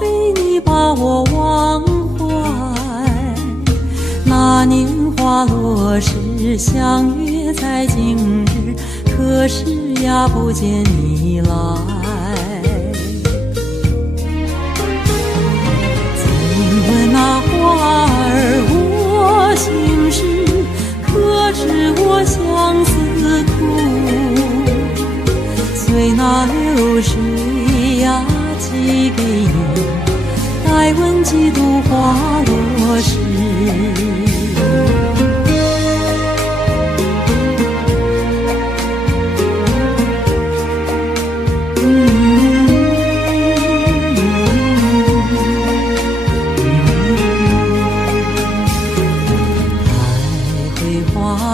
非你把我忘怀。那年花落时相约在今日，可是呀不见你来。曾问那花儿我心事，可知我相思苦。随那流水呀寄给你，待闻几度花落时。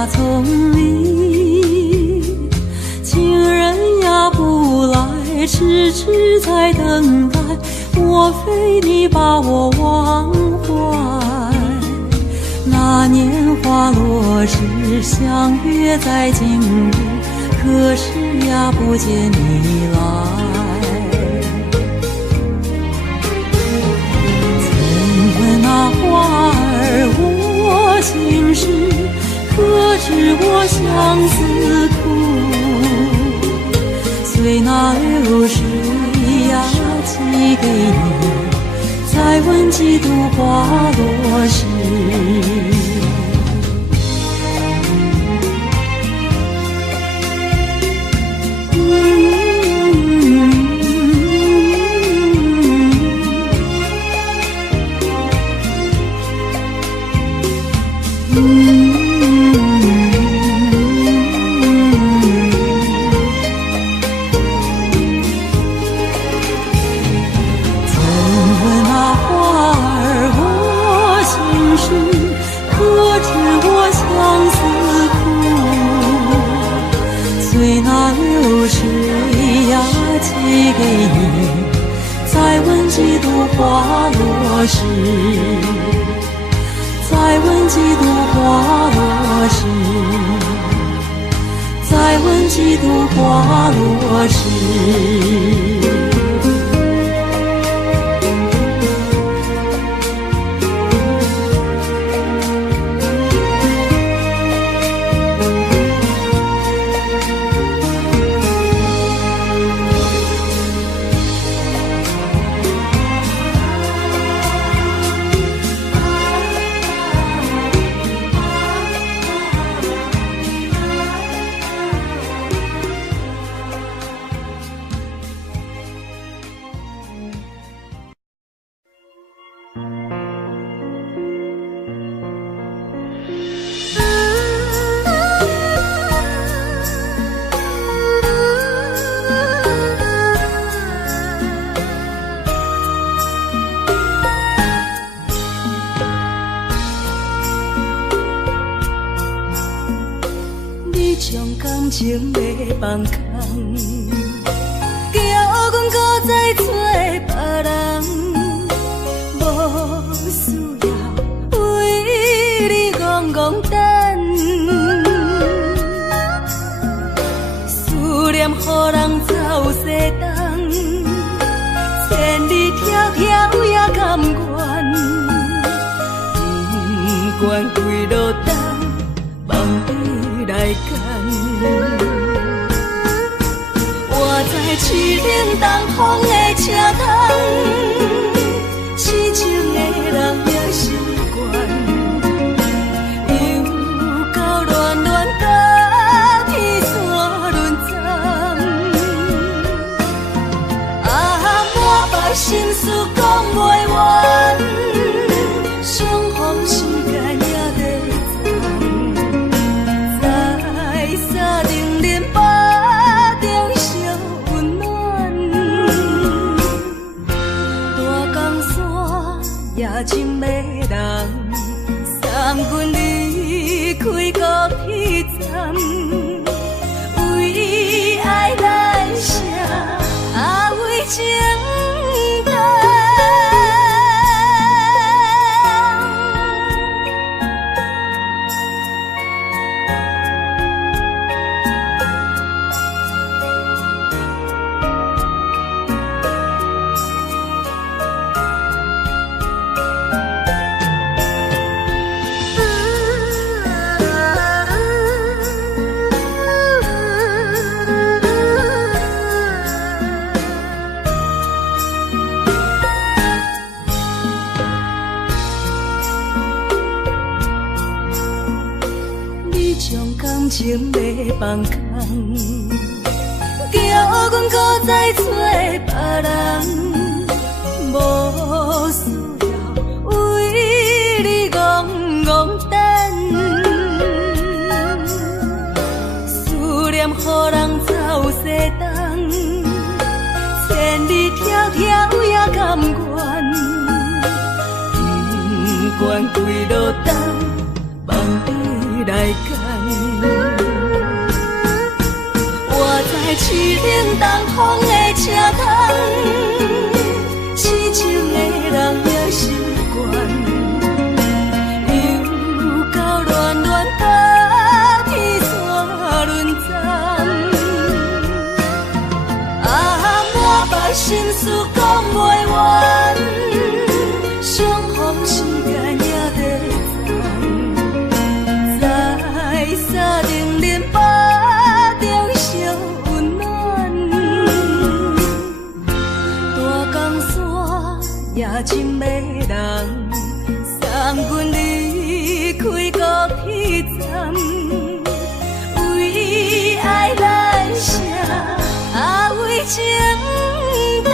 丛里情人呀不来，痴痴在等待，莫非你把我忘怀。那年花落时相约在今日，可是呀不见你来。曾问那花儿我心事，可知我相思苦。随那流水呀寄给你，再问几度花落时。随那流水呀寄给你，再问几度花落时，再问几度花落时，再问几度花落时。感情要放空，叫阮搁再找别人，无需要为你戆戆等。思念予人走西东，千里迢迢也甘愿，不管几路灯，望你来干。我在市顶东风的车窗，痴情的人也心倦，又到乱乱甲天山沦陷。啊，满腹心事讲袂完，相逢时间也在长。沙定连巴中烧温暖，伤感情要放空，叫阮搁再找别人，无需要为你戆戆等，思念予人走西东，千里迢迢也甘愿，不管几落冬，望你来干。我在凄冷东风的车窗，痴情的人也习惯，又到乱乱打天山轮站，满腹心事讲袂完，相逢时间也在等，在沙定林巴中相温暖，大江山也真迷人，送阮离开高铁站，为爱来写为情长。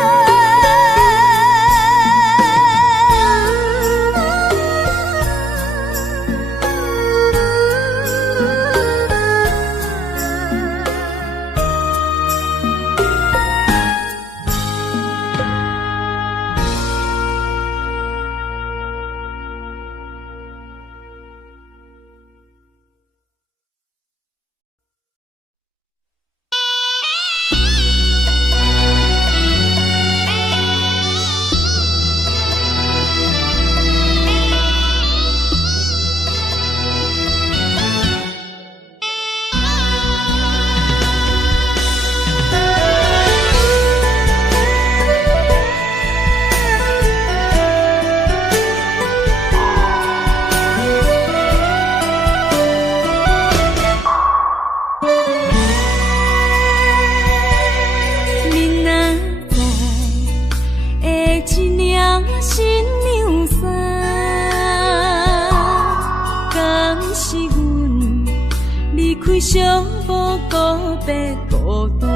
相逢告别孤单，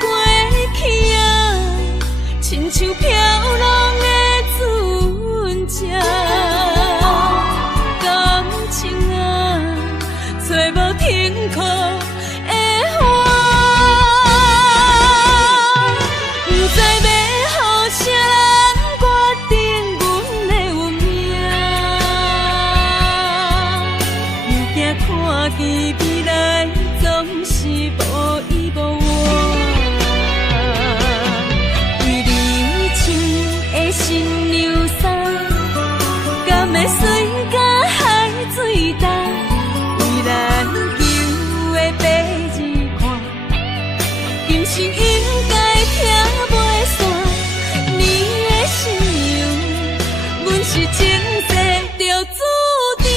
过去啊，亲像飘浪的船只，感情啊，找无停靠的花，不知要予啥人决定阮的运命。看见未来总是无依无靠，为你穿的新娘衫，敢会随甲海水干？为咱求的白日看，今生应该听袂散。你的信用，阮是前世就注定。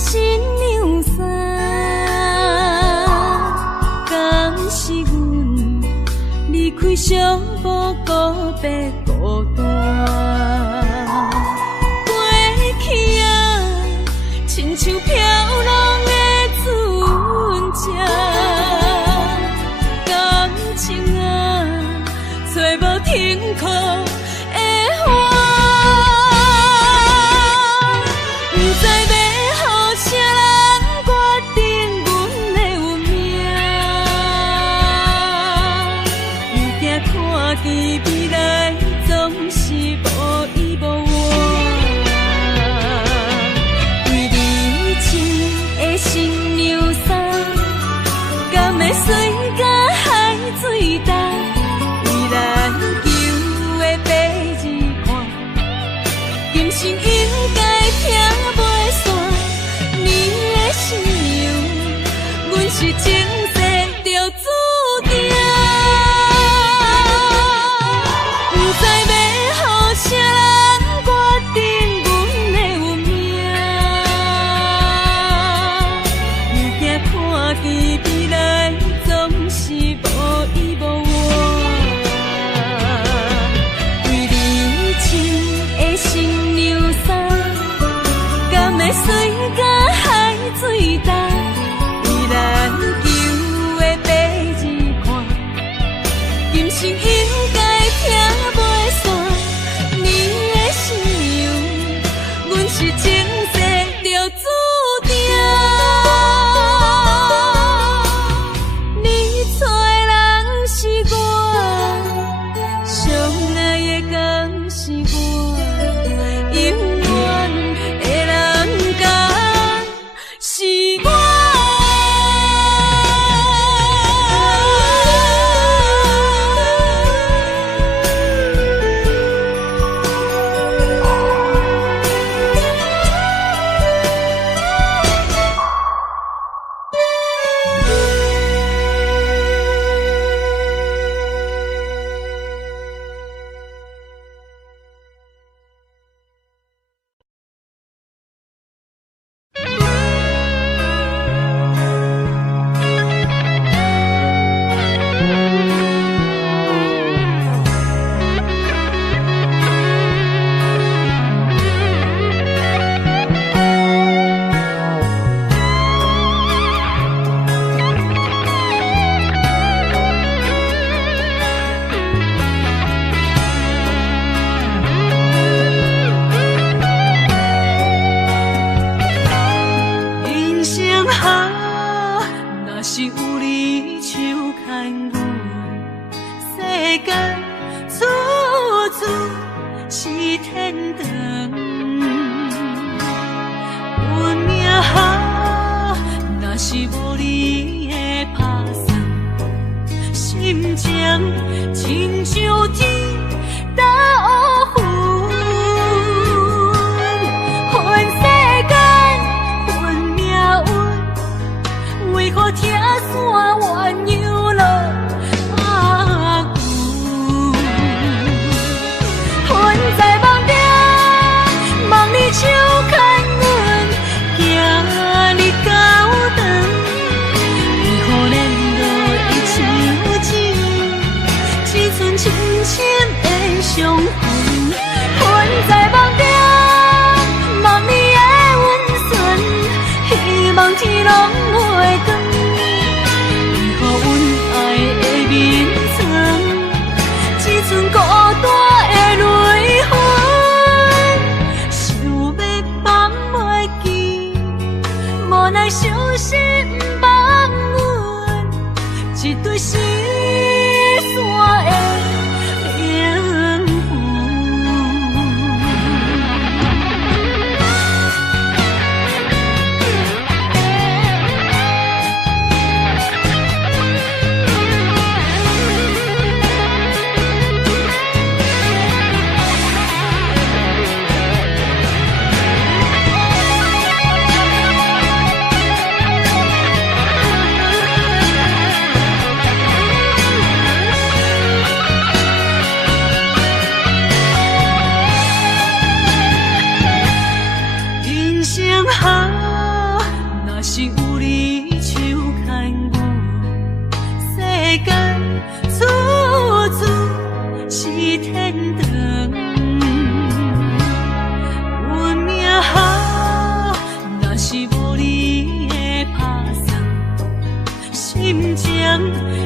新娘衫，敢是阮离开相逢告别孤单？过去啊，亲像飘浪的船只，感情啊，找无停靠的花。看见未来总是无依无靠，为你穿的新娘衫，敢会随甲海水干？为是前世就注定，不知要予啥人决定阮的运命，有惊看见未来总是无依无我，为你穿的新娘衫，敢会随甲海水干？咱求的白日看，今生应该听袂散。你的信用，阮是前世就注定。你找的人是我，相爱的敢是我，永远的人敢是我。亲像天打乌云，分世间，分命运，为何听线鸳鸯落阿牛？分在梦中，梦里手牵阮，行日到长，为何咱落一树枝？只剩深深的伤痕，困在梦中，梦里的温存，希望天拢袂光。为何阮爱的眠床，只剩孤单的泪痕？想要放袂记，无奈伤心放阮一对心。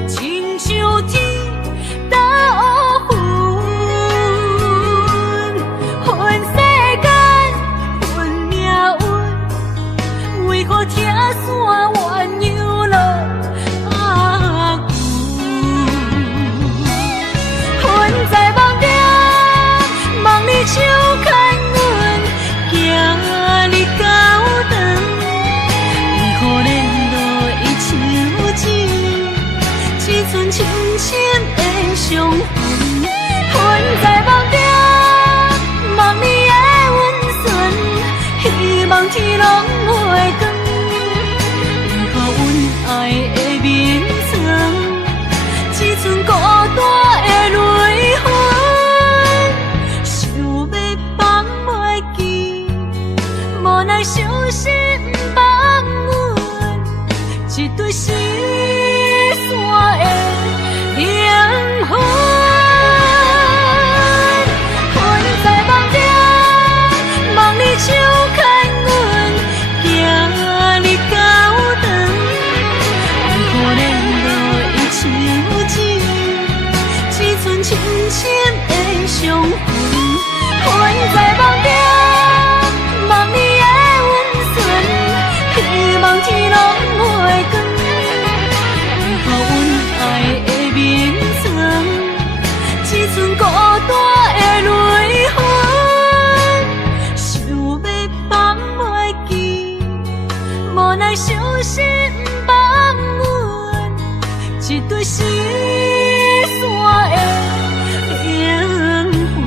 亲像天打乌云，分世间，分命运，为何听线鸳鸯落阿牛？困在梦中，梦里手牵阮，行日到长，为何咱落一树枝？只剩深深的伤痕，困在梦中，梦里的温存，希望天拢袂光。为何阮爱山的灵魂。魂在梦中，梦里手牵阮，行日到长，为可怜落伊手指，只剩深深的伤痕。魂在梦中，梦里的温存，希望天拢袂光，为何阮爱的眠床，只剩孤单的泪痕，想要放袂记，无奈伤心放阮，一对失散的灵魂。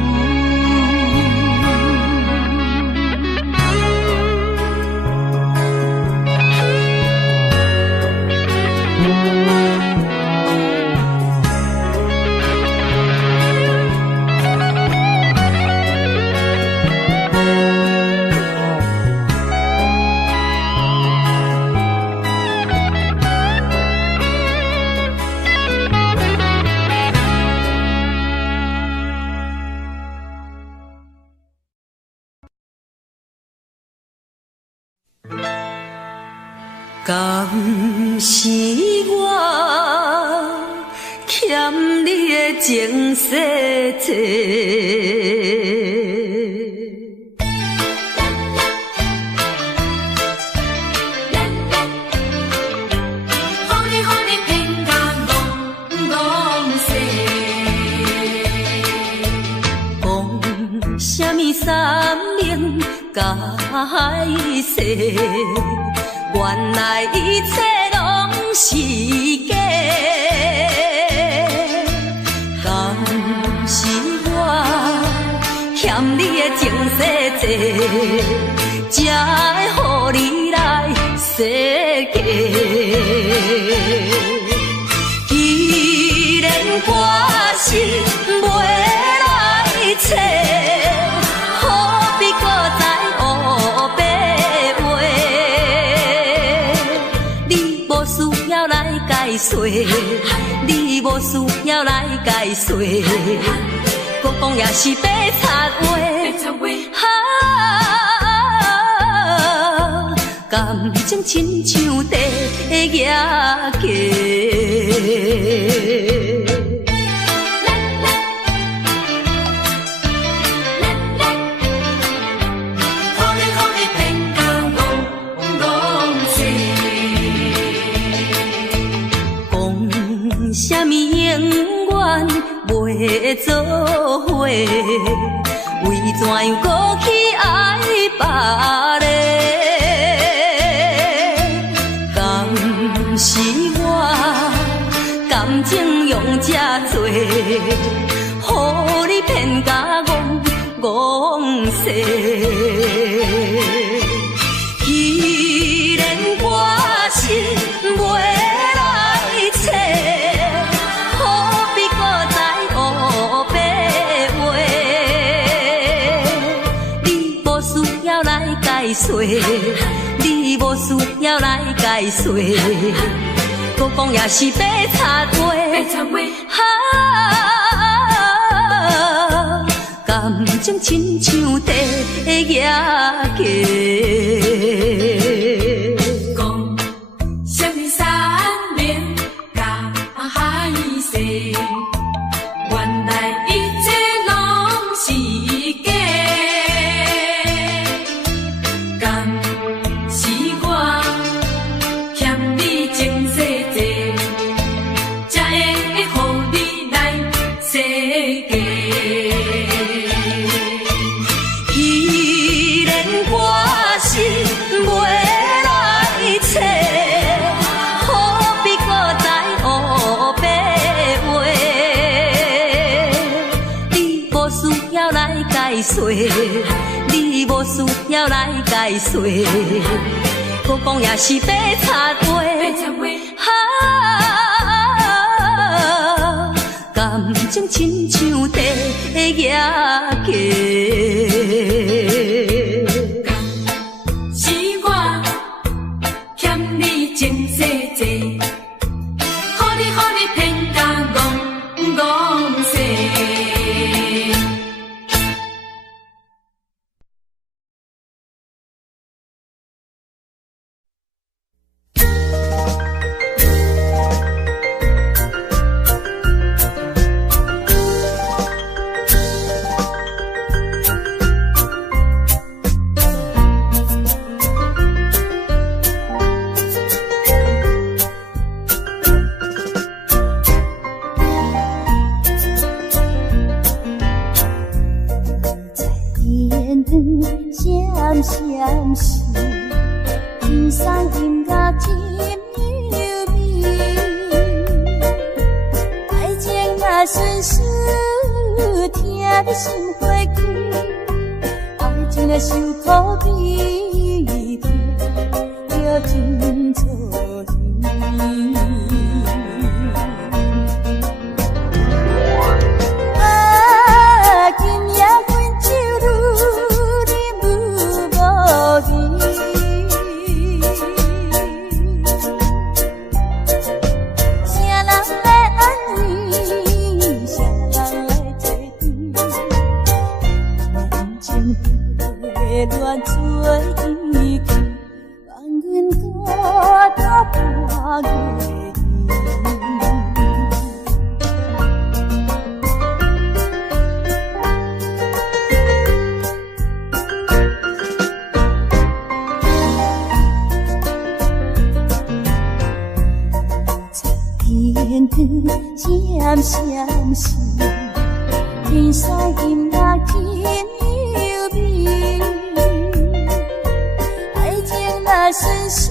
敢是我欠你的情世多？讲什么三明解释？原来一切拢是假，敢是我欠你的情世多，才会予你来世界。既然我是袂来找，何必搁再黑白？解说，你无需要来解说，搁讲也是白插话。感情亲像地野鸡。什么永远袂做伙？为怎样搁去爱别个？敢是我感情用这多，予你骗甲戆世。既然我是袂来找，解说，你无需要来解说，搁讲也是白插话。感情亲像地野鸡。讲什么三明甲海誓，原来一切拢是假。解说，你无需要来解说，搁讲也是白插话。感情亲像地野鸡。是我欠你情世多，的心花开，爱情的受苦比甜，要真错甜。啊，今夜阮酒愈饮愈无味。乱做意气，放阮孤单半月天光闪闪时，天使音乐轻柔美。爱情若顺序，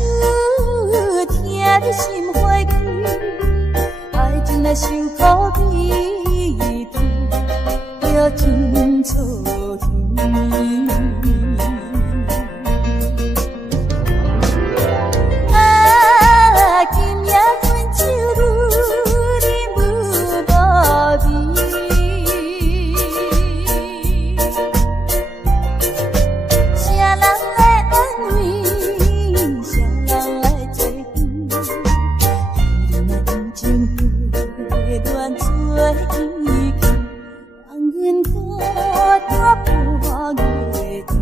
疼得心花开；爱情若受苦比甜，要真错甜。啊，今夜阮酒愈饮愈无味。乱做意气，放阮孤单半月天。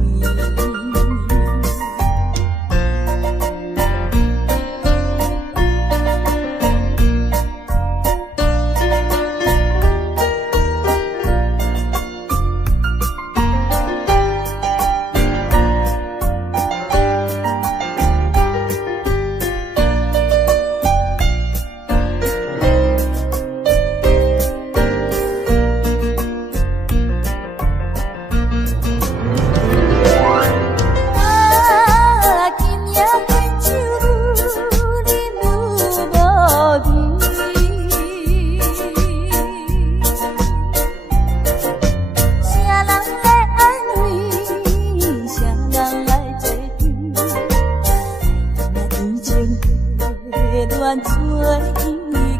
乱做意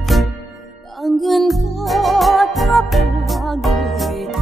气，放阮孤单半月天。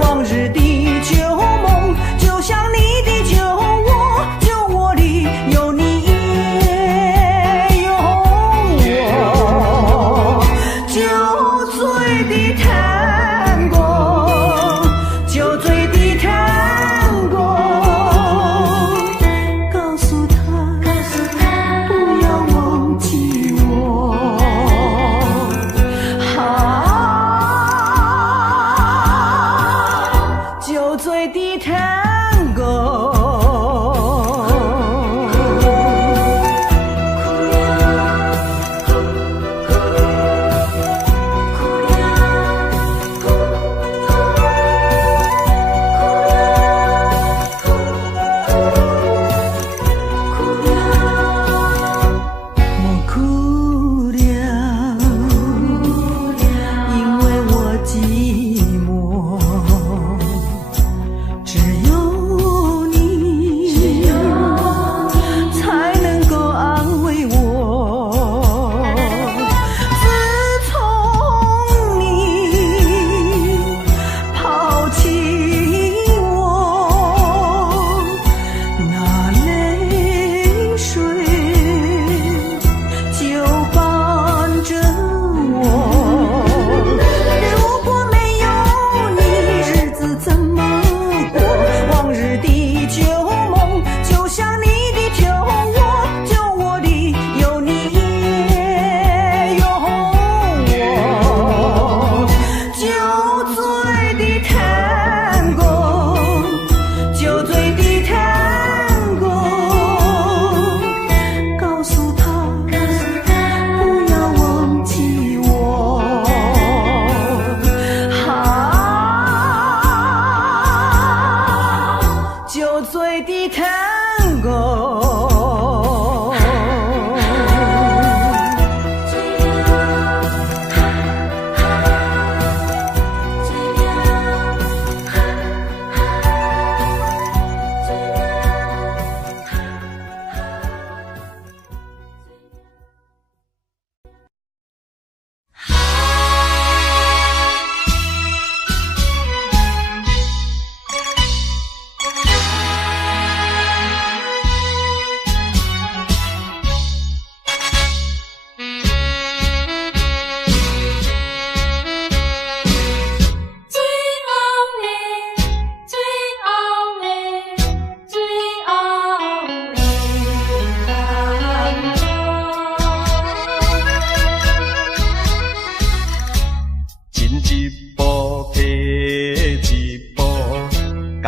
往日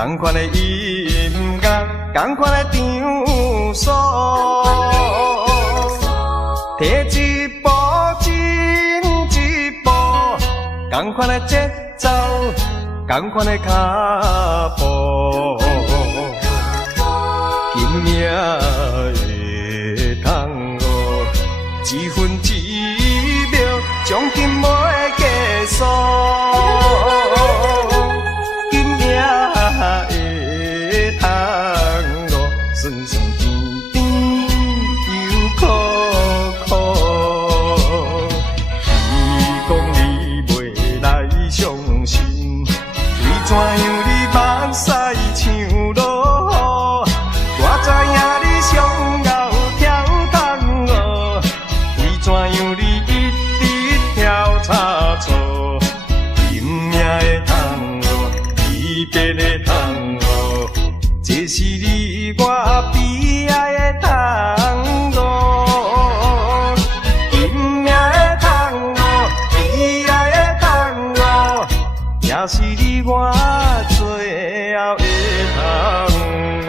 同款的音乐，同款的场所，摕一步进一步，同款的节奏，同款的脚步，今命会通哦，一分一秒，奖金袂计数。酸酸甜甜又苦苦，你讲你袂来相信，为怎样你目屎像落雨？我知影你上后跳桶哦，为怎样你一直跳差错？拼命的桶哦，离别的桶哦，这是你。我悲哀的汤哦，拼命的汤哦，悲哀的汤哦，也是你我最后的汤哦。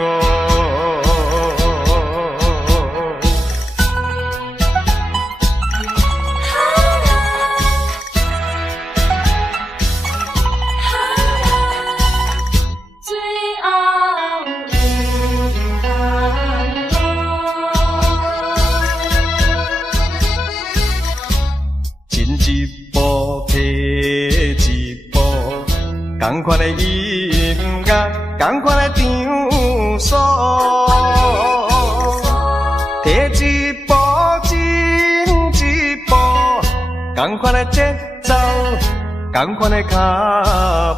同款的音乐，同款的场所，摕一步进一步，同款的节奏，同款的脚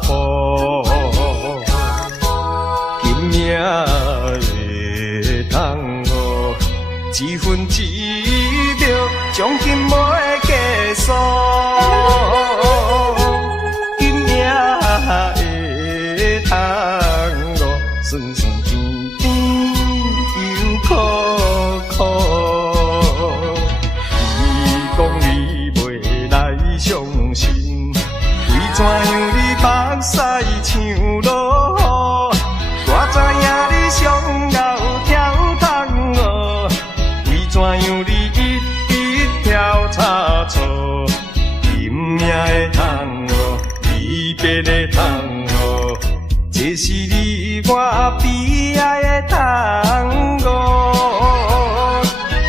步，今命会通哦，一分一秒，奖金袂计数。会通哦，酸酸甜甜又苦苦。你讲你袂来相信，为怎样你目屎像落雨？我知影你上后跳桶哦，为怎样你一直跳差错？拼命的桶哦，离别的桶哦，这是你我悲哀的汤哦，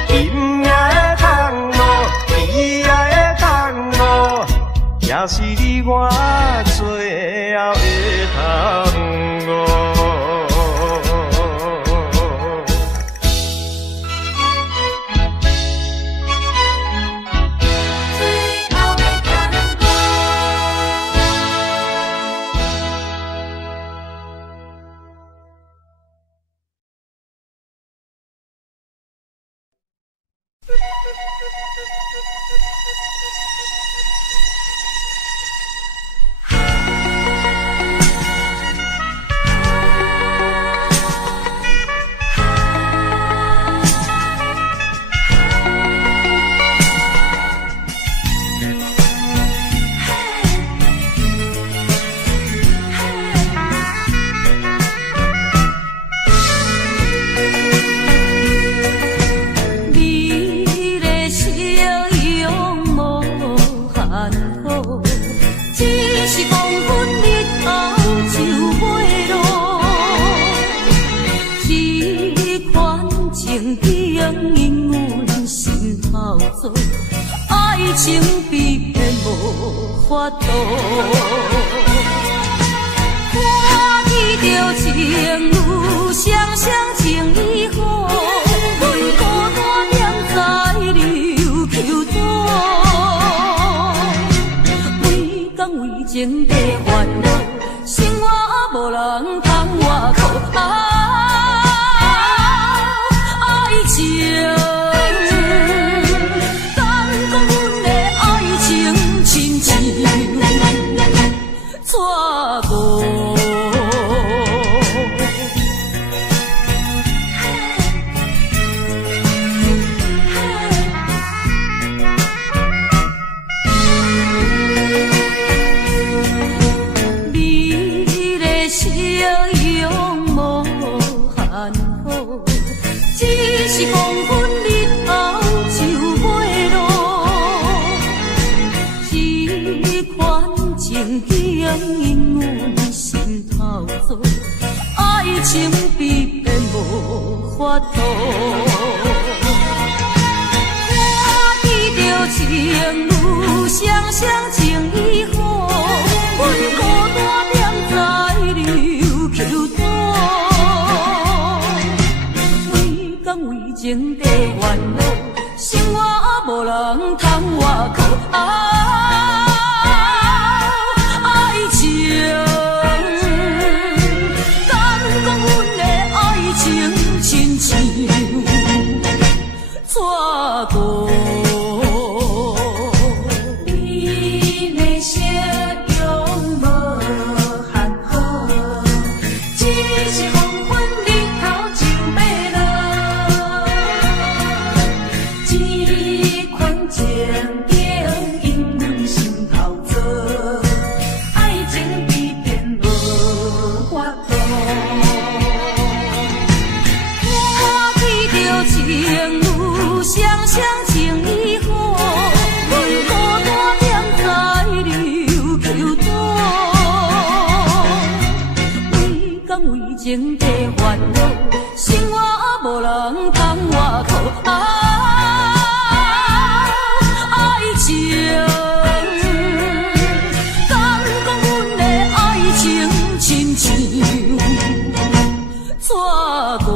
拼命的汤哦，悲哀的汤哦，也是你我最后的汤哦。情比骗无法度，看见着情侣双双情意好，阮孤单踮在琉球岛，为讲为情地烦恼，生活无人通我靠。爱情。情比变无法度。看见着情侣双双情意好，阮孤单踮在琉球岛，为讲为情地烦恼，生活无人通外靠。爱情，敢讲阮的爱情亲像错过。情地烦恼，生活无人通外靠。爱情，敢讲阮的爱情亲像错过。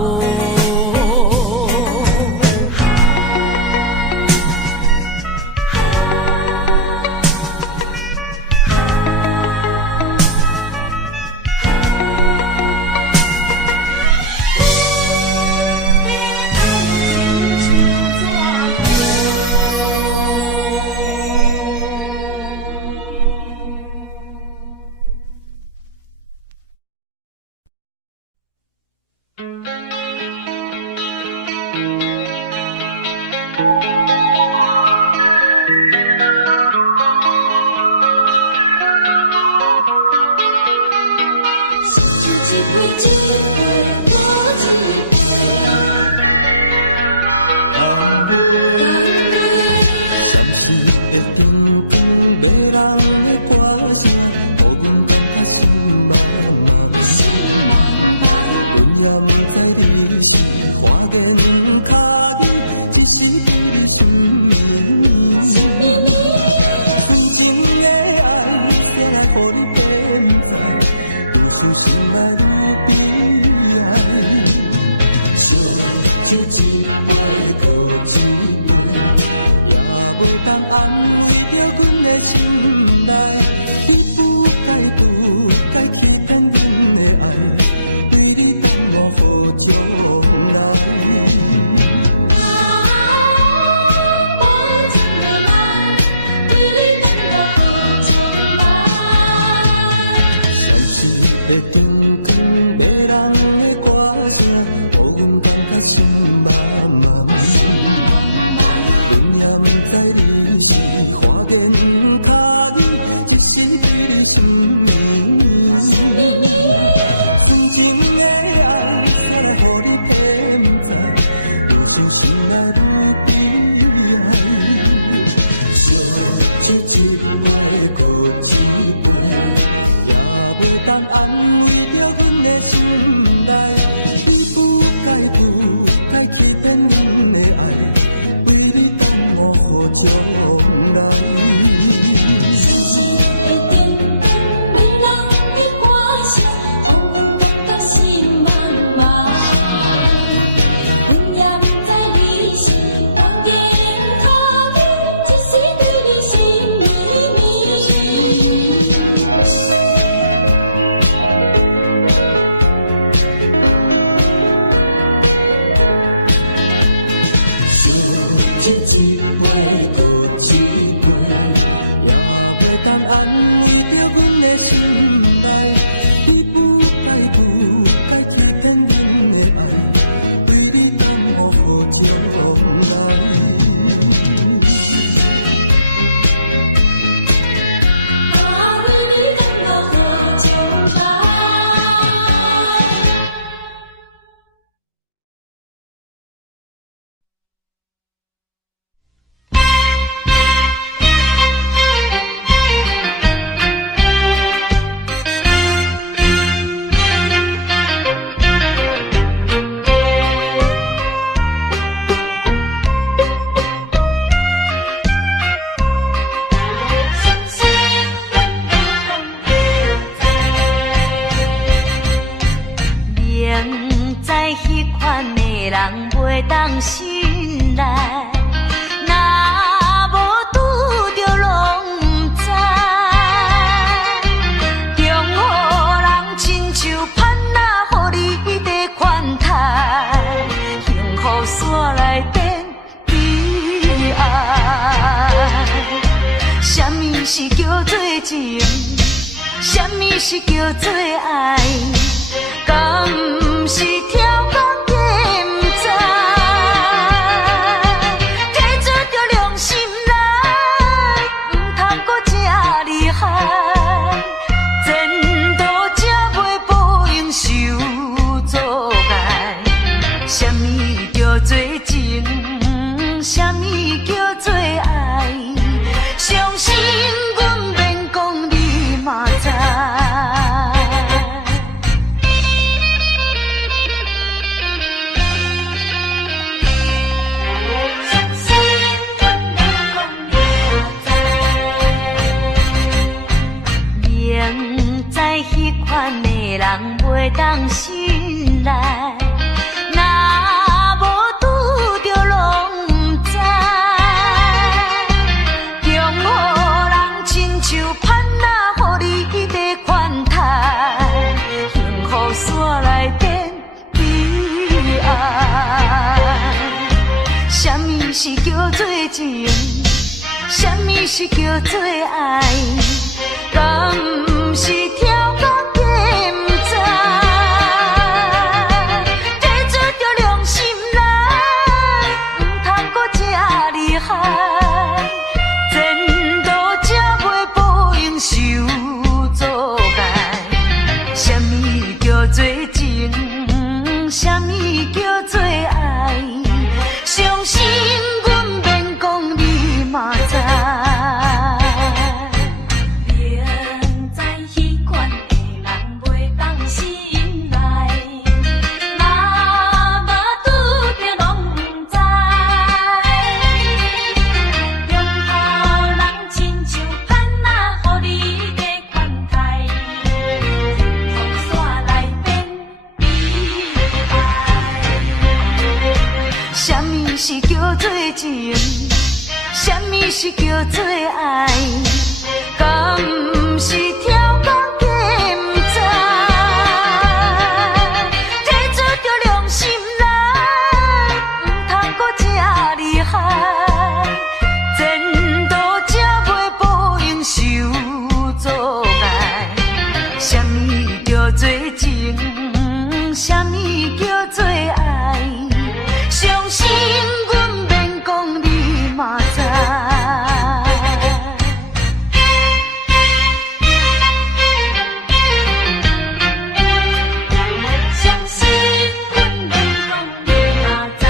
迄款的人袂当信赖，若无拄着拢不知，中予人亲像盼仔，予你在款待，幸福线内面悲哀。什么是叫做情？什么是叫做爱？敢不是跳讲的不知，提出着良心来，唔通搁这厉害，前途才袂报应受阻碍。什么叫做情？什么叫做爱？相信阮免讲，你嘛知。款的人袂当信赖，若无拄着拢不知，中予人亲像盼仔，予你在款待，幸福线内面悲哀。什么是叫做情？什么是叫做爱？敢不是跳讲的不知，提出着良心来，唔通搁这厉害，前途才袂报应受阻碍。什么叫做情？什么叫做爱？相信阮免讲，你嘛知。是叫做情，什么是叫做爱？敢不是跳讲的不知，提出着良心来，唔通搁这厉害，前途才袂报应受阻碍。什么叫做情？什么叫做爱？相信阮免讲，你嘛知。相信阮免讲，你嘛知。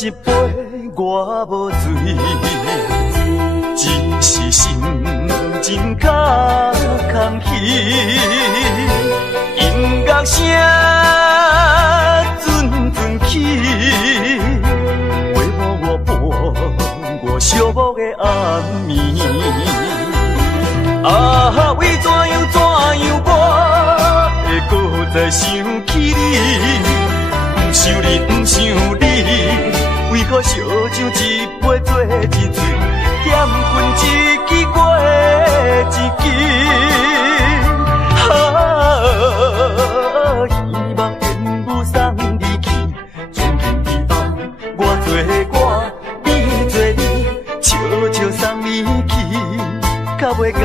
一杯我无醉，只是心情较空虚。音乐声阵阵起，陪伴我伴我寂寞的暗暝。啊，为怎样我会搁再想起你？不想你，不想你，为何烧酒一杯做一醉，点君一支过一支。希望烟雾送你去，从今以后我做我，你做你，悄悄送你去，到尾到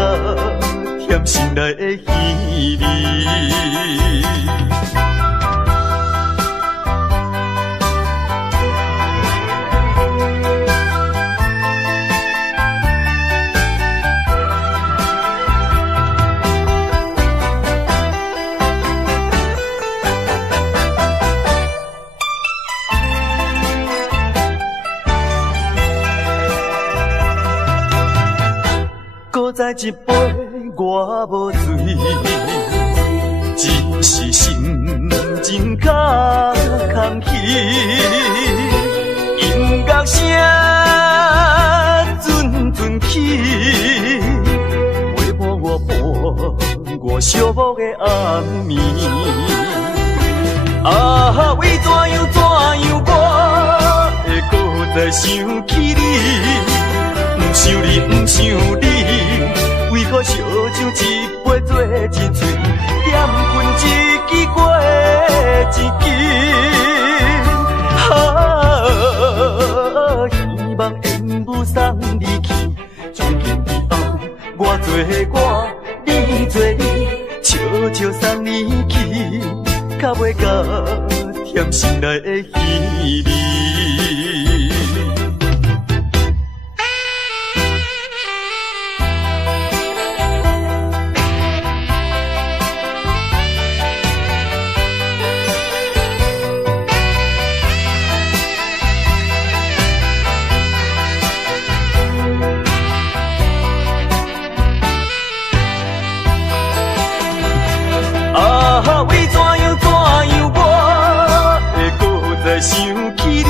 甜心内的稀微。再一杯我无醉，只是心情较空虚。音乐声阵阵起，陪伴我伴我寂寞的暗暝。啊，为怎样我会搁再想起你？不想你，不想你，为何烧酒一杯做一醉，点君一支过一支。希望烟雾送你去，从今以后我做我，你做你，悄悄送你去，到尾到甜心内的稀微。为怎样我会搁再想起你？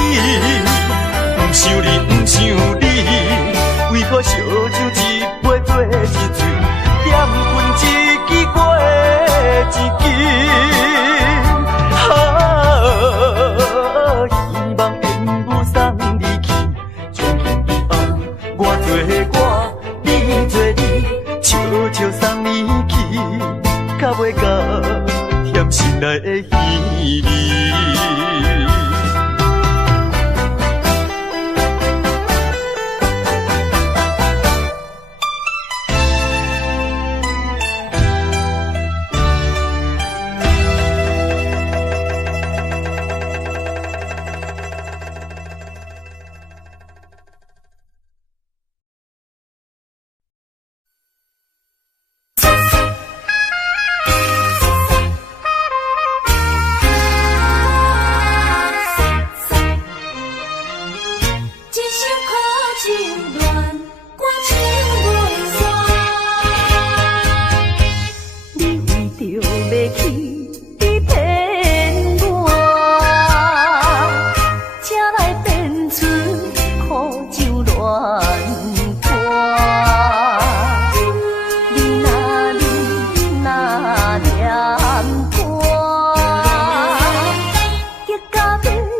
不想你，不想你，为何烧酒一杯做一醉，点君一支过一支。希望烟雾送你去，从今以后我做我，你做你，悄悄送你去，到尾到甜心内的稀微。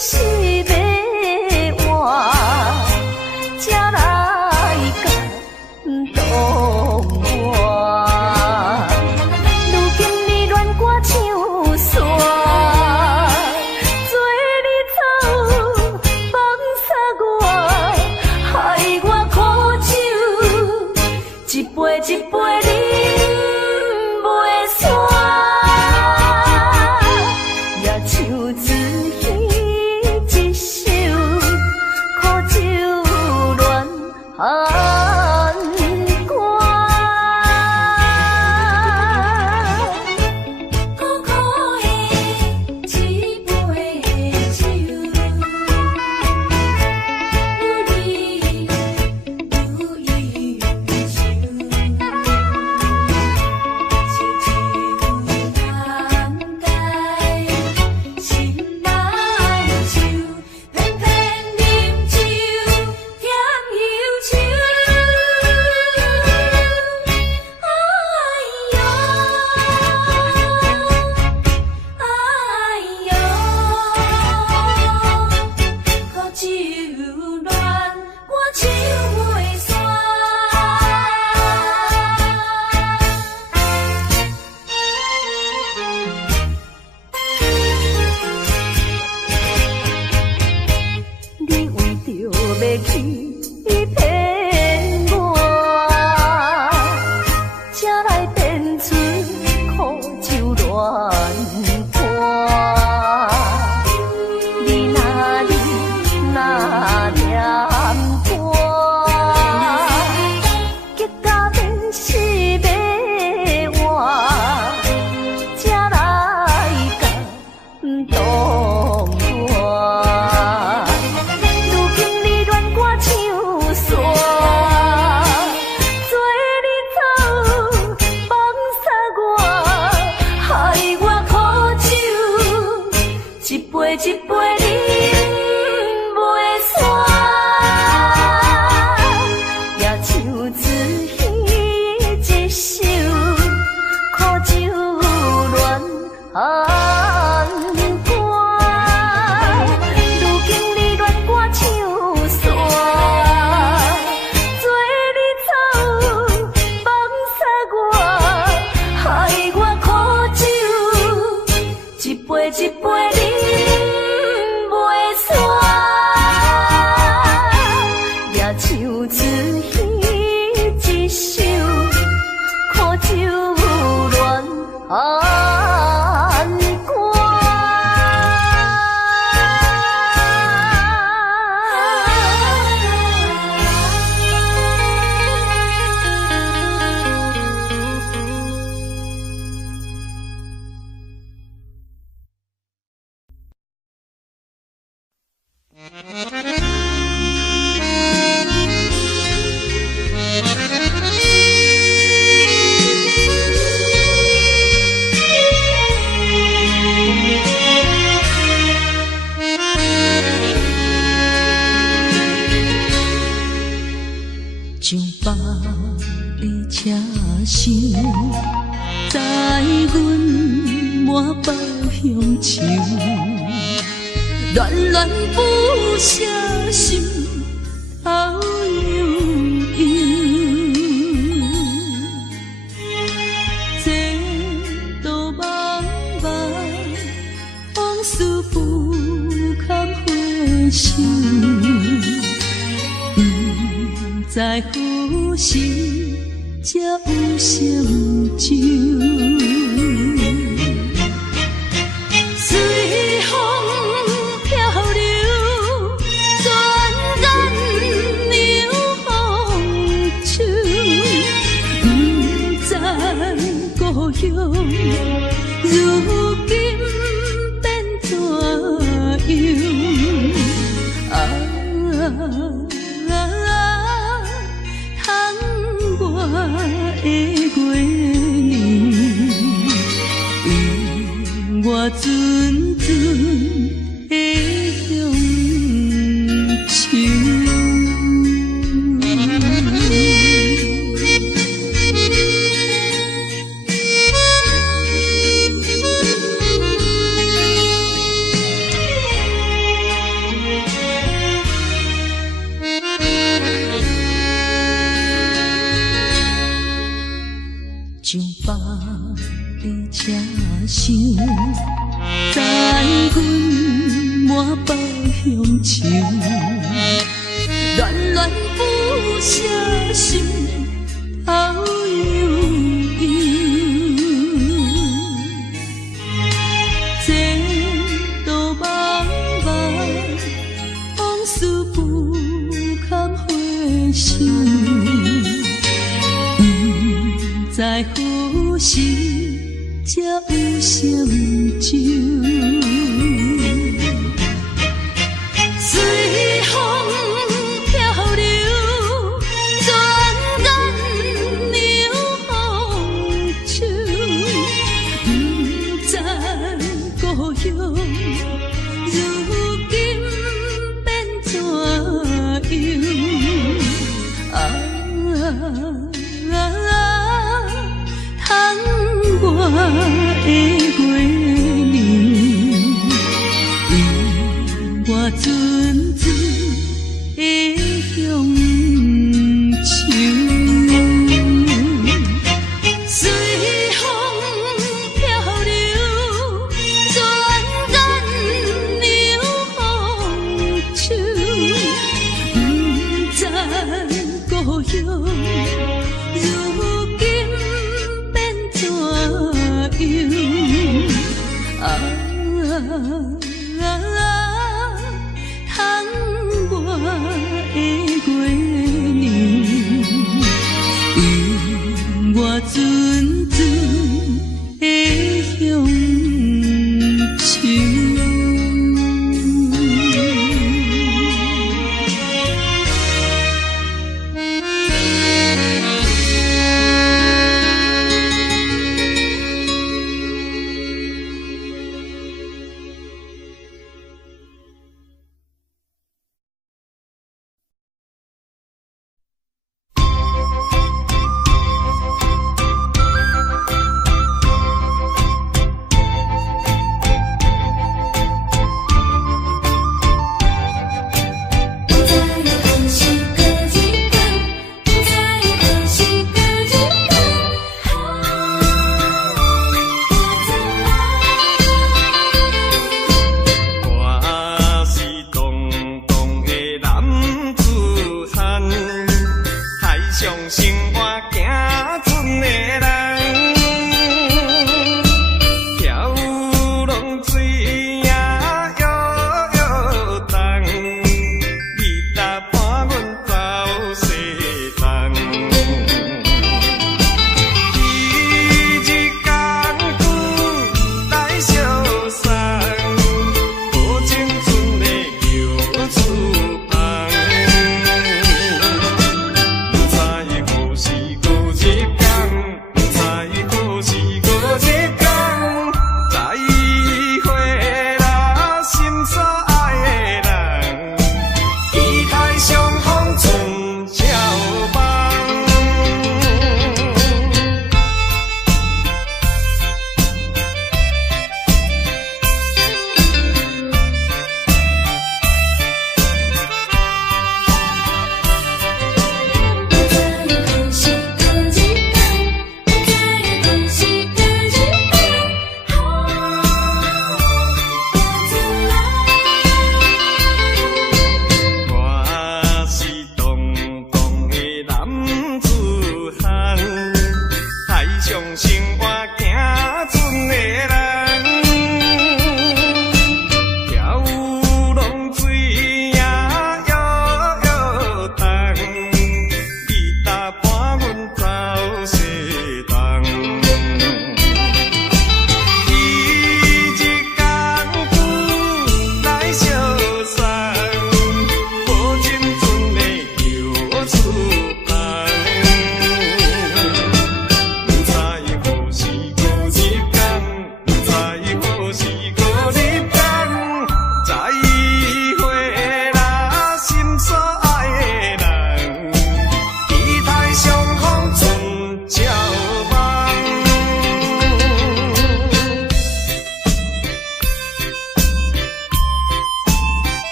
是要活，才来。着要去骗我，才来变出苦酒乱歌。你若念歌，结果变是要活，才来甲不懂我。如今你恋我唱山，做你走，放撒我，害我苦酒，一杯一杯饮袂煞，也像自彼一首苦酒乱寒歌。如今你恋我唱山，做你走，放撒我，害我苦酒，一杯一杯饮袂煞，也像自彼一首苦酒乱寒歌。上北的车厢，载阮满北乡愁，恋恋不舍心头悠悠，这道茫茫往事不堪回首。在何时才有成就？随风漂流，转眼流风手，不知故乡如今变怎样？的月年，因我阵阵的乡愁。上北的车厢，载阮满北乡愁，恋恋不舍心头悠悠，这道茫茫往事不堪回首。在何时才有成就？随风漂流，转眼流风手，不知故乡如今变怎样？我的月年，情，如今变怎样？窗外的月亮，引我阵阵的乡愁。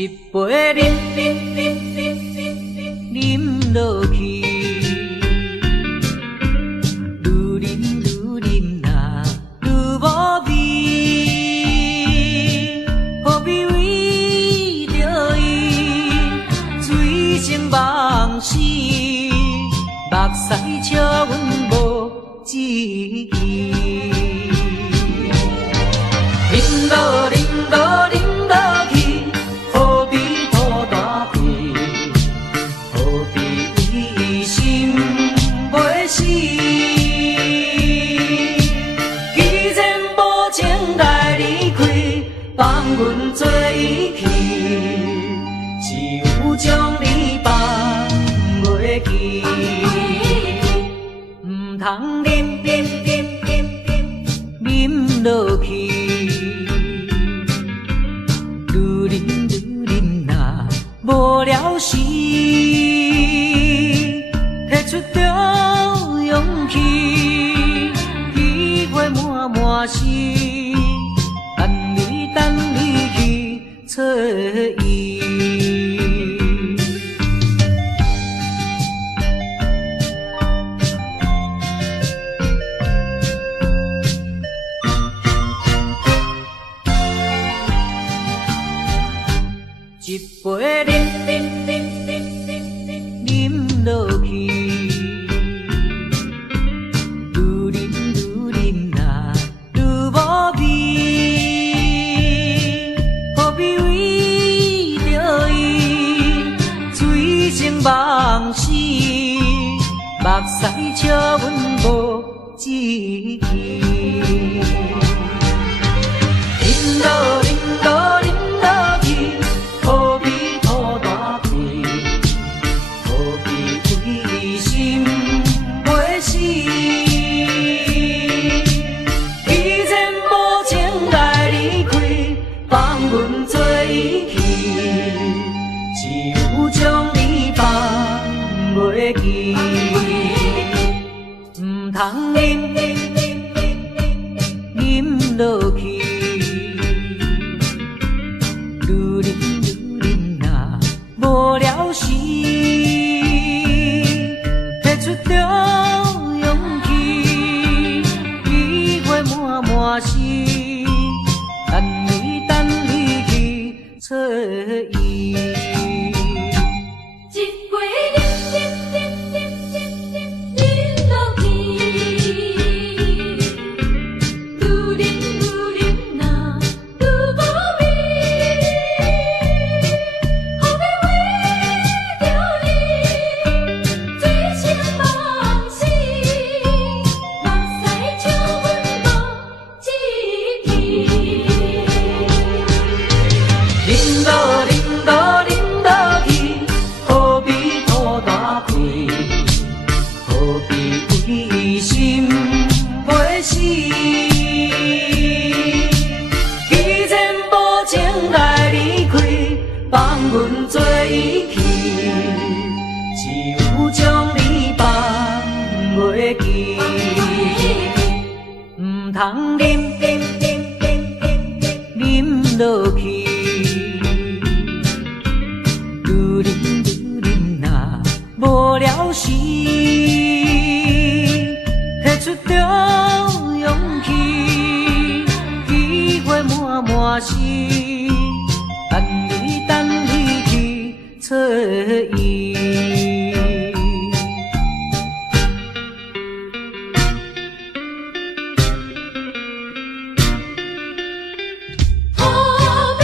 一杯啉落去，愈啉呐愈无味，何必为着伊醉生梦死？目屎笑阮无志气，啉落去。阮做伊去，只有将你放袂记，唔通啉落去，愈啉呐无聊时，摕出着勇气，机会满是。找伊，一杯啉落去，愈啉呐愈无味。梦死，目屎笑阮无志气。啉落去，何必吐大气？何必为心袂死？既然无情来离开，放阮做伊去，只有将你放袂记，唔通啉落去，愈啉呐无聊时，摕出着勇气，机会满是，等你去找伊。阮做伊去，只有将你放袂记，唔通啉落去，愈啉呐无聊时，摕出着勇气，机会满是。等你去找伊。何必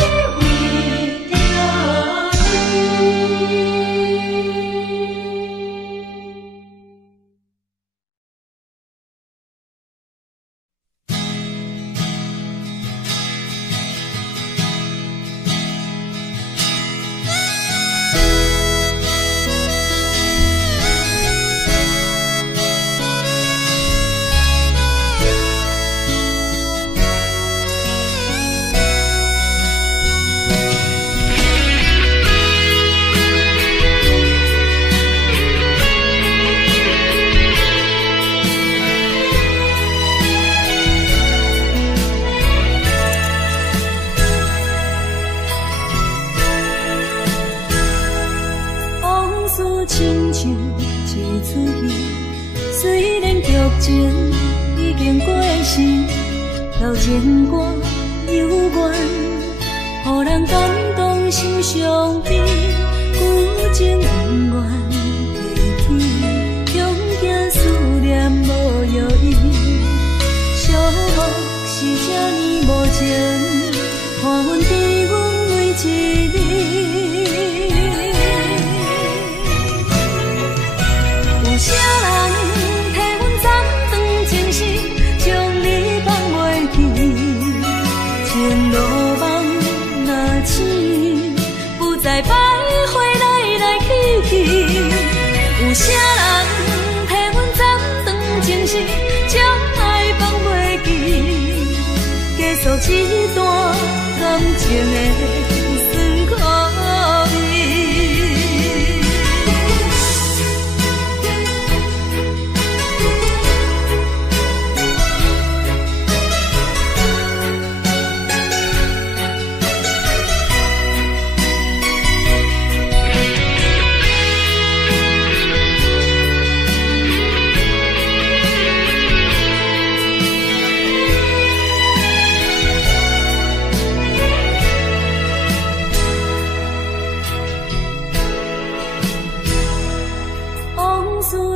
亲像一出戏，虽然剧情已经过时，老情歌犹原，予人感动心伤悲，旧情永远提起，恐惊思念无药医，寂寞是这呢无情，看阮伫阮为一日。有啥人替阮斩断情丝，将你放袂记？前路梦若醒，不再徘徊来来去去。有啥人替阮斩断情丝，将爱放袂记？结束一段感情的酸苦味。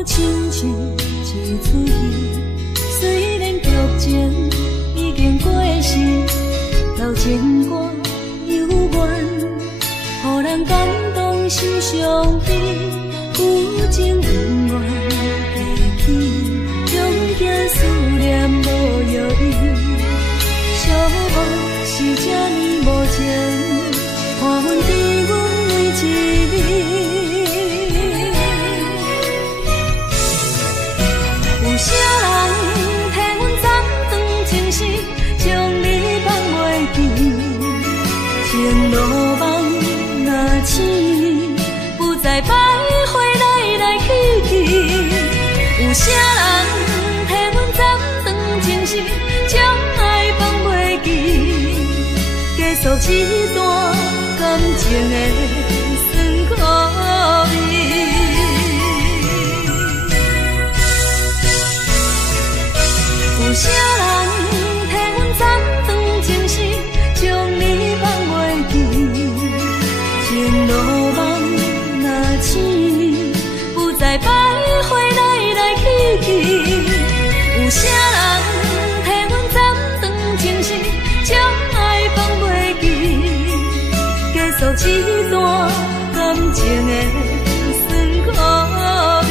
亲像一出戏，虽然剧情已经过时，老情歌犹原，予人感动心伤悲，旧情永远提起，恐惊思念无药医，寂寞是这呢无情，看阮伫阮为一日。有啥人替阮斩断情丝，将你放袂记？前路梦若醒，不再徘徊来来去去。有啥人替阮斩断情丝，将爱放袂记？结束一段感情的酸苦味。有啥人替阮斩断情丝，将你放袂记？前路梦若醒，不再徘徊来来去去。有啥人替阮斩断情丝，将爱放袂记？结束一段感情的酸苦味。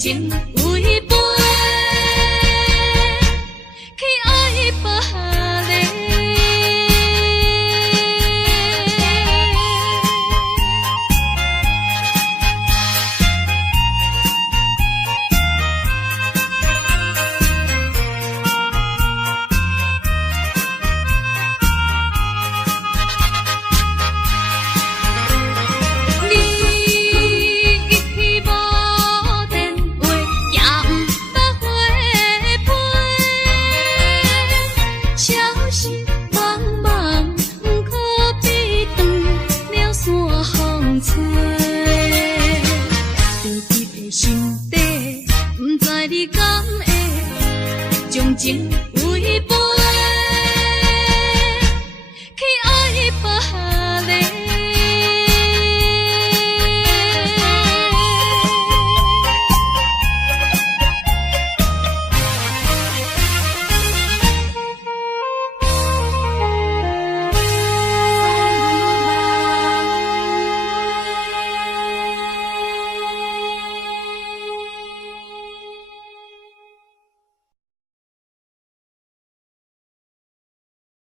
情违背，去爱别